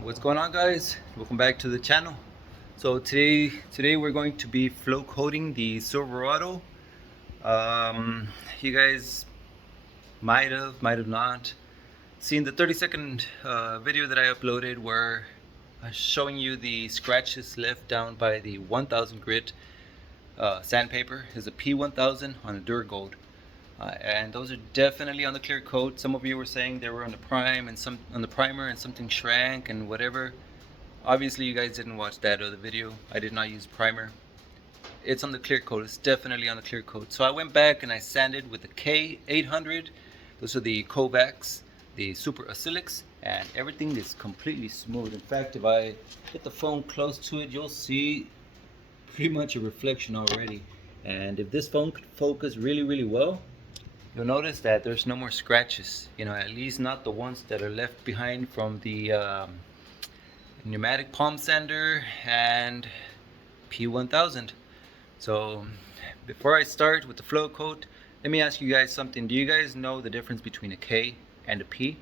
What's going on, guys? Welcome back to the channel. So today we're going to be flow coating the Silverado. You guys might have not seen the 30-second video that I uploaded where I was showing you the scratches left down by the 1000 grit sandpaper. Is a P1000 on a Duragold. And those are definitely on the clear coat. Some of you were saying they were on the prime and some on the primer and something shrank and whatever. Obviously you guys didn't watch that other video. I did not use primer. It's on the clear coat. It's definitely on the clear coat. So I went back and I sanded with the K800. Those are the Kovacs, the Super Acylics, and everything is completely smooth. In fact, if I get the phone close to it, you'll see pretty much a reflection already. And if this phone could focus really well, you'll notice that there's no more scratches, at least not the ones that are left behind from the pneumatic palm sander and P1000. So before I start with the flow coat, let me ask you guys something. Do you guys know the difference between a K and a P?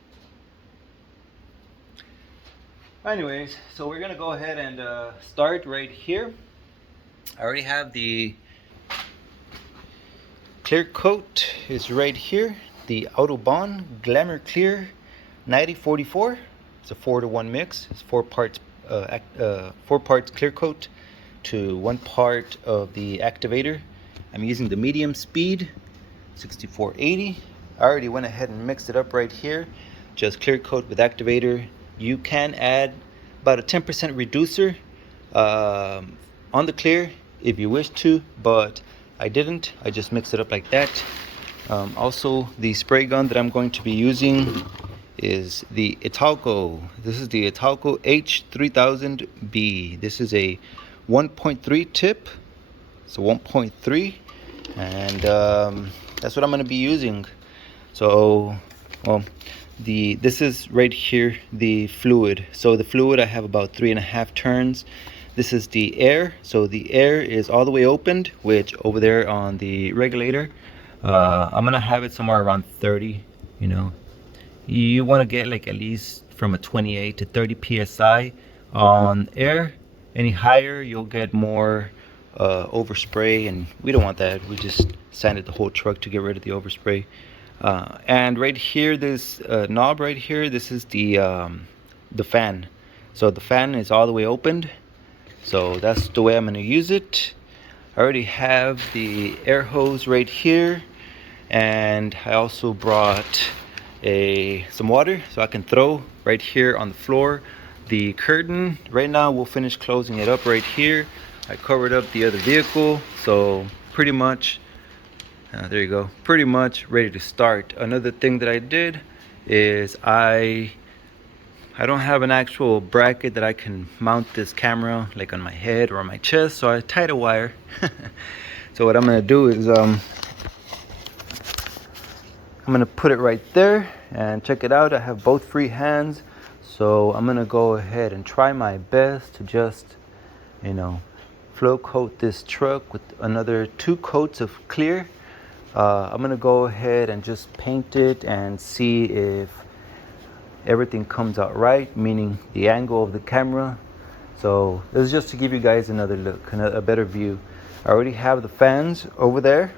Anyways, so we're gonna go ahead and start right here. I already have the Clearcoat is right here. The Autobahn Glamour Clear 9044. It's a 4-to-1 mix. It's 4 parts clear coat to 1 part of the activator. I'm using the medium speed 6480. I already went ahead and mixed it up right here. Just clear coat with activator. You can add about a 10% reducer on the clear if you wish to, but I didn't. I just mixed it up like that. Also, the spray gun that I'm going to be using is the Italco. This is the Italco H3000B. This is a 1.3 tip. It's a 1.3, and that's what I'm going to be using. So, this is right here the fluid. So the fluid, I have about 3.5 turns. This is the air. So the air is all the way opened, which over there on the regulator, I'm gonna have it somewhere around 30. You want to get like at least from a 28 to 30 psi on air. Any higher, you'll get more overspray, and we don't want that. We just sanded the whole truck to get rid of the overspray. And right here, this knob right here, this is the fan. So the fan is all the way opened. So that's the way I'm going to use it. I already have the air hose right here, and I also brought some water so I can throw right here on the floor. The curtain, right now we'll finish closing it up right here. I covered up the other vehicle, so pretty much, there you go, pretty much ready to start. Another thing that I did is I don't have an actual bracket that I can mount this camera like on my head or on my chest, so I tied a wire. So what I'm gonna do is I'm gonna put it right there, and check it out. I have both free hands, so I'm gonna go ahead and try my best to just flow coat this truck with another 2 coats of clear. I'm gonna go ahead and just paint it and see if everything comes out right, meaning the angle of the camera. So this is just to give you guys another look, a better view. I already have the fans over there.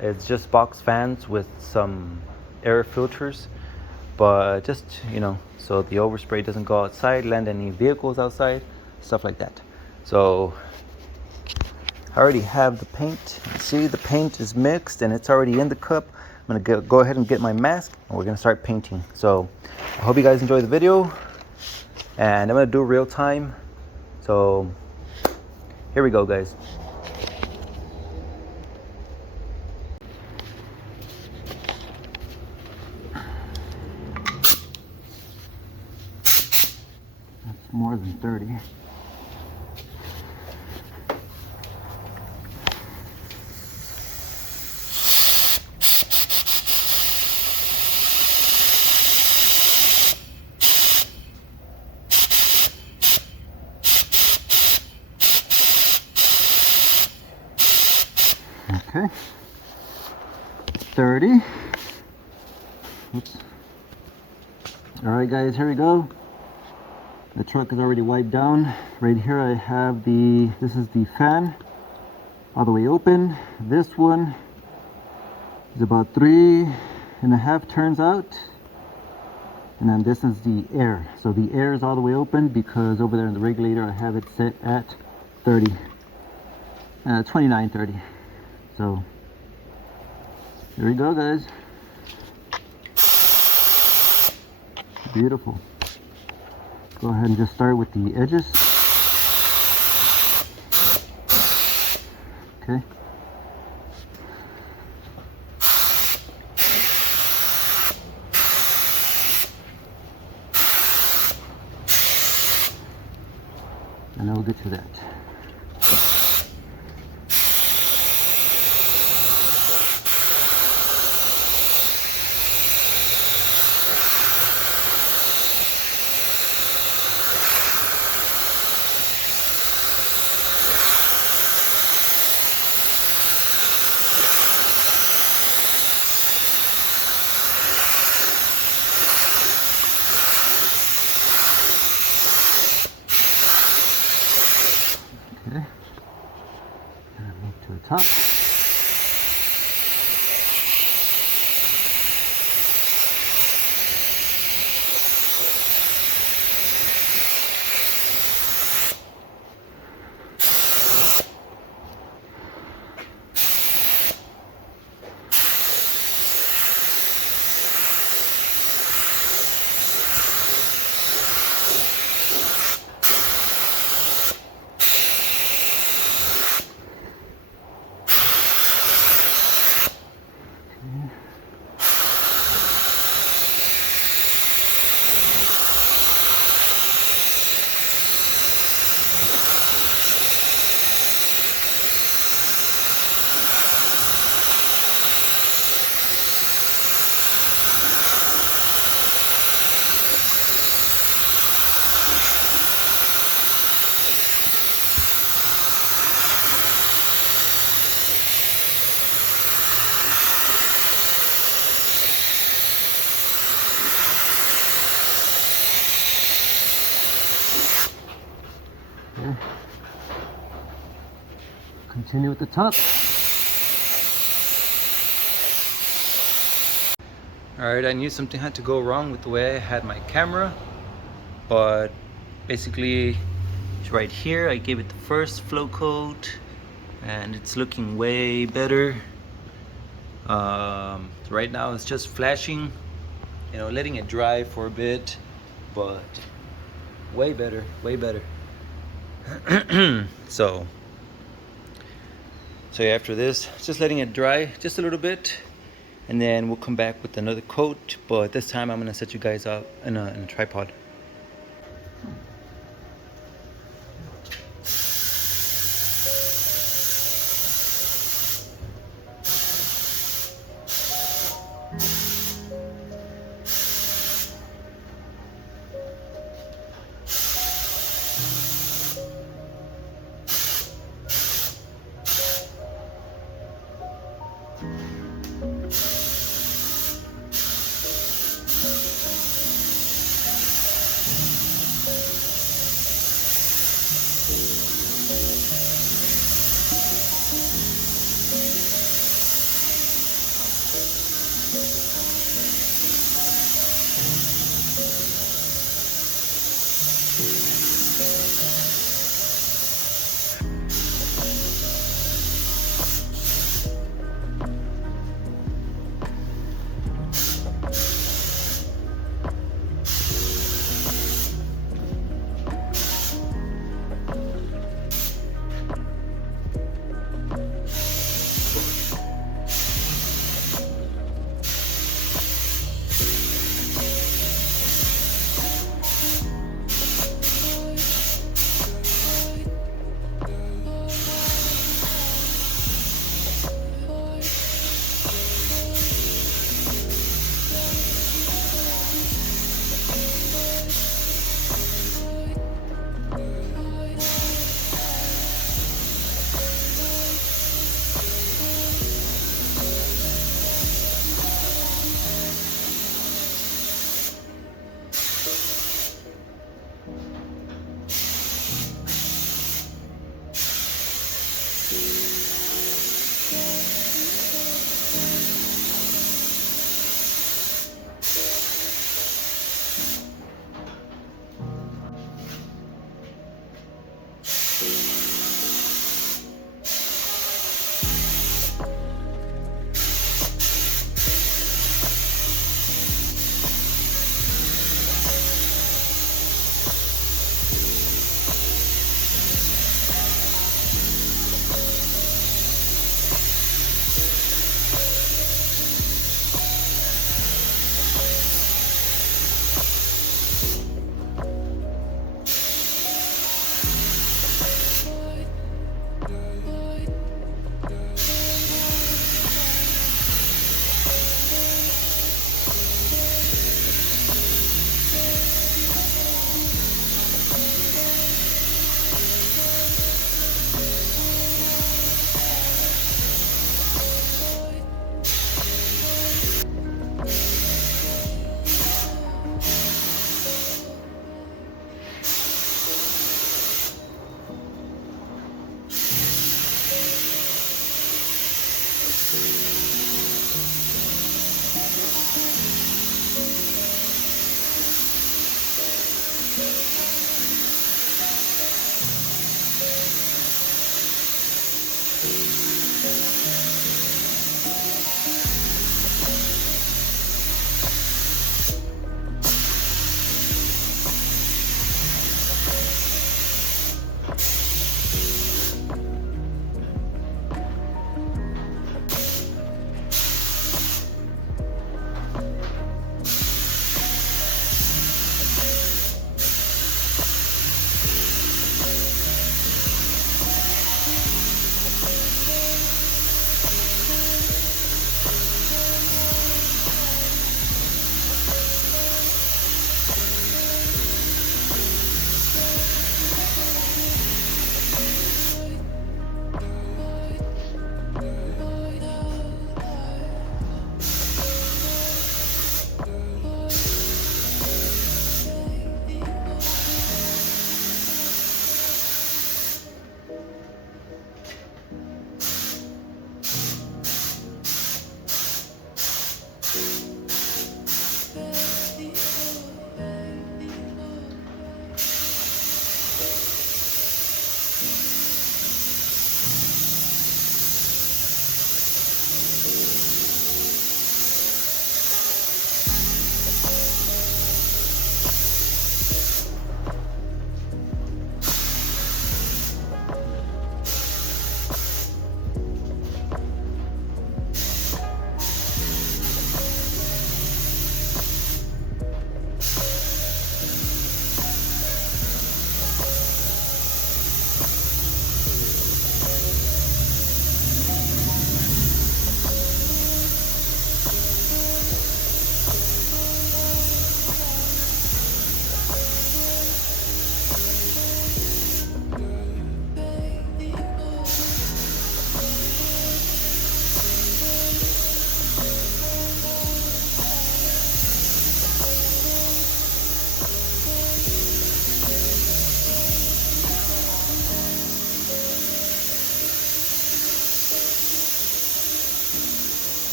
It's just box fans with some air filters, but just so the overspray doesn't go outside, land any vehicles outside, stuff like that. So I already have the paint. See, the paint is mixed and it's already in the cup. I'm gonna go ahead and get my mask, and we're gonna start painting. So I hope you guys enjoy the video, and I'm gonna do real time. So here we go, guys. That's more than 30. Okay, 30. Oops. All right, guys, here we go. The truck is already wiped down. Right here I have this is the fan, all the way open. This one is about 3.5 turns out. And then this is the air. So the air is all the way open because over there in the regulator I have it set at 29, 30. So here we go, guys. Beautiful. Go ahead and just start with the edges. Okay. And then we'll get to that. Okay, and move to the top. Okay. Continue with the top. Alright, I knew something had to go wrong with the way I had my camera, but basically it's right here. I gave it the first flow coat and it's looking way better. Right now it's just flashing, you know, letting it dry for a bit, but way better, way better. So after this, just letting it dry just a little bit, and then we'll come back with another coat, but this time I'm gonna set you guys up in a tripod.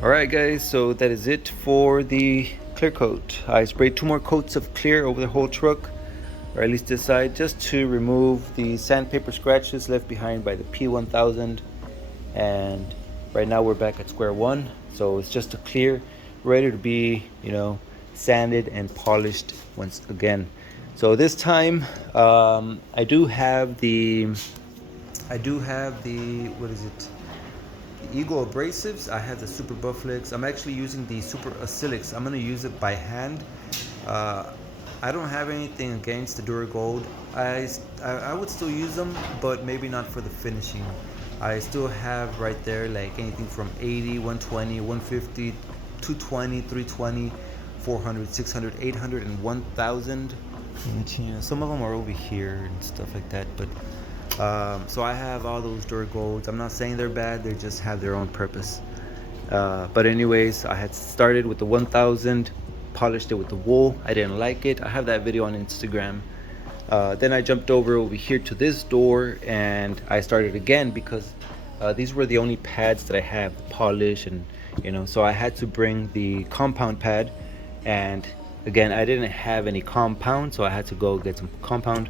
Alright guys, so that is it for the clear coat. I sprayed 2 more coats of clear over the whole truck, or at least this side, just to remove the sandpaper scratches left behind by the P1000. And right now we're back at square one, so it's just a clear, ready to be, sanded and polished once again. So this time I do have the what is it, the Eagle abrasives. I have the Super Bufflex. I'm actually using the Super Acrylics. I'm going to use it by hand. I don't have anything against the Duragold. I would still use them, but maybe not for the finishing. I still have right there like anything from 80, 120, 150, 220, 320, 400, 600, 800, and 1000. Some of them are over here and stuff like that, but so I have all those Duragolds. I'm not saying they're bad, they just have their own purpose. But anyways, I had started with the 1000, polished it with the wool. I didn't like it. I have that video on Instagram. Then I jumped over here to this door and I started again because these were the only pads that I have to polish, and so I had to bring the compound pad, and again I didn't have any compound, so I had to go get some compound.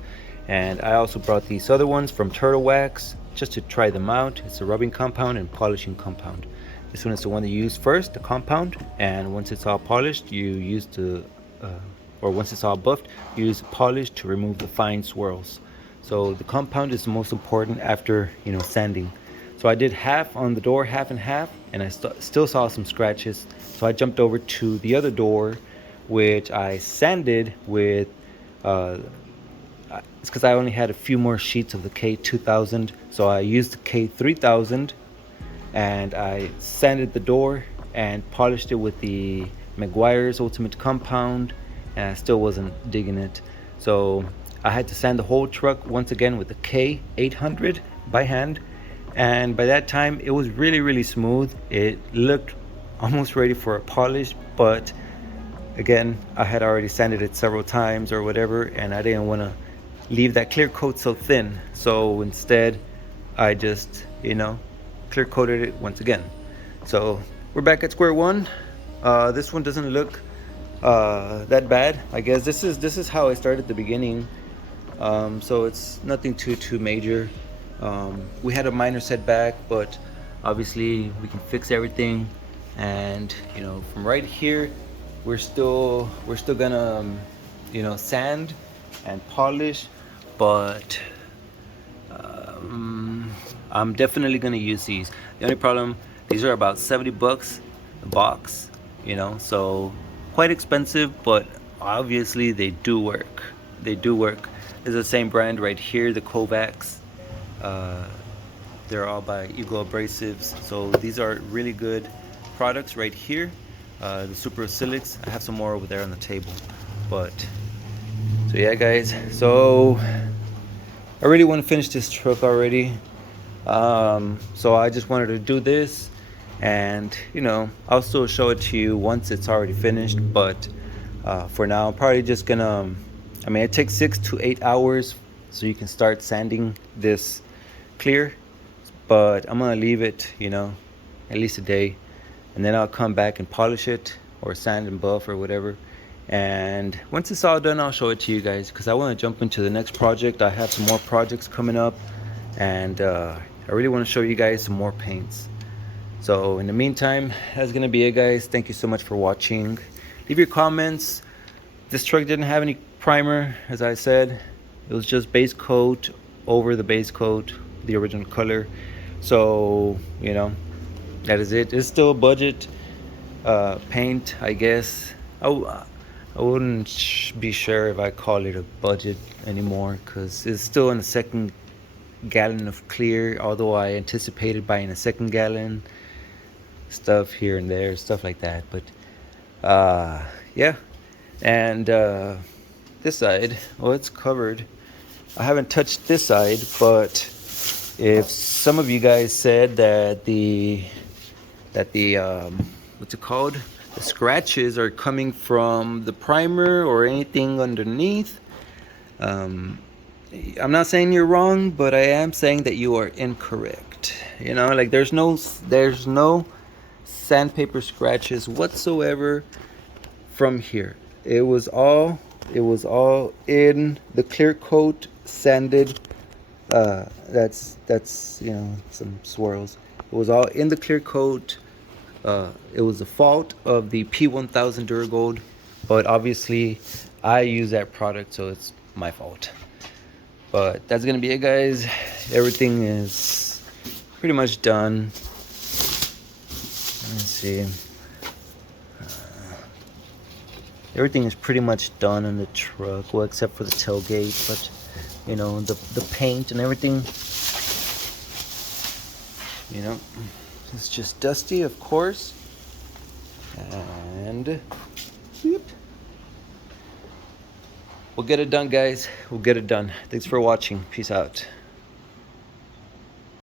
And I also brought these other ones from Turtle Wax just to try them out. It's a rubbing compound and polishing compound. This one is the one that you use first, the compound, and once it's all polished, you use or once it's all buffed, you use polish to remove the fine swirls. So the compound is the most important after sanding. So I did half on the door, half and half, and I still saw some scratches. So I jumped over to the other door, which I sanded with it's because I only had a few more sheets of the K2000, so I used the K3000 and I sanded the door and polished it with the Meguiar's Ultimate Compound, and I still wasn't digging it. So I had to sand the whole truck once again with the K800 by hand, and by that time it was really smooth. It looked almost ready for a polish, but again, I had already sanded it several times or whatever, and I didn't want to leave that clear coat so thin. So instead, I just, clear coated it once again. So we're back at square one. This one doesn't look that bad. I guess this is how I started at the beginning. So it's nothing too major. We had a minor setback, but obviously we can fix everything. And from right here, we're still gonna sand and polish but I'm definitely gonna use these. The only problem, these are about 70 bucks a box, you know, so quite expensive, but obviously they do work. They do work. It's the same brand right here, the Kovacs. They're all by Eagle Abrasives, so these are really good products right here. The Super Silics, I have some more over there on the table, but so yeah guys, so I really want to finish this truck already. So I just wanted to do this, and you know, I'll still show it to you once it's already finished, but for now I'm probably just gonna, I mean, it takes 6 to 8 hours so you can start sanding this clear, but I'm gonna leave it, you know, at least a day, and then I'll come back and polish it or sand and buff or whatever. And once it's all done, I'll show it to you guys, because I want to jump into the next project. I have some more projects coming up, and I really want to show you guys some more paints. So in the meantime, that's gonna be it guys. Thank you so much for watching. Leave your comments. This truck didn't have any primer, as I said. It was just base coat over the base coat, the original color. So you know, that is it. It's still a budget paint, I guess. I wouldn't be sure if I call it a budget anymore, because it's still in the second gallon of clear, although I anticipated buying a second gallon. Stuff here and there, stuff like that. But yeah. And this side, well, it's covered. I haven't touched this side, but if some of you guys said that the what's it called, the scratches are coming from the primer or anything underneath, I'm not saying you're wrong, but I am saying that you are incorrect. You know, like there's no sandpaper scratches whatsoever from here. It was all in the clear coat sanded. That's you know, some swirls. It was all in the clear coat. It was the fault of the P1000 Duragold, but obviously I use that product, so it's my fault. But that's gonna be it guys. Everything is pretty much done. Let's see. Everything is pretty much done on the truck, well, except for the tailgate, but you know, the paint and everything, you know, it's just dusty, of course. And yep. We'll get it done guys, we'll get it done. Thanks for watching. Peace out.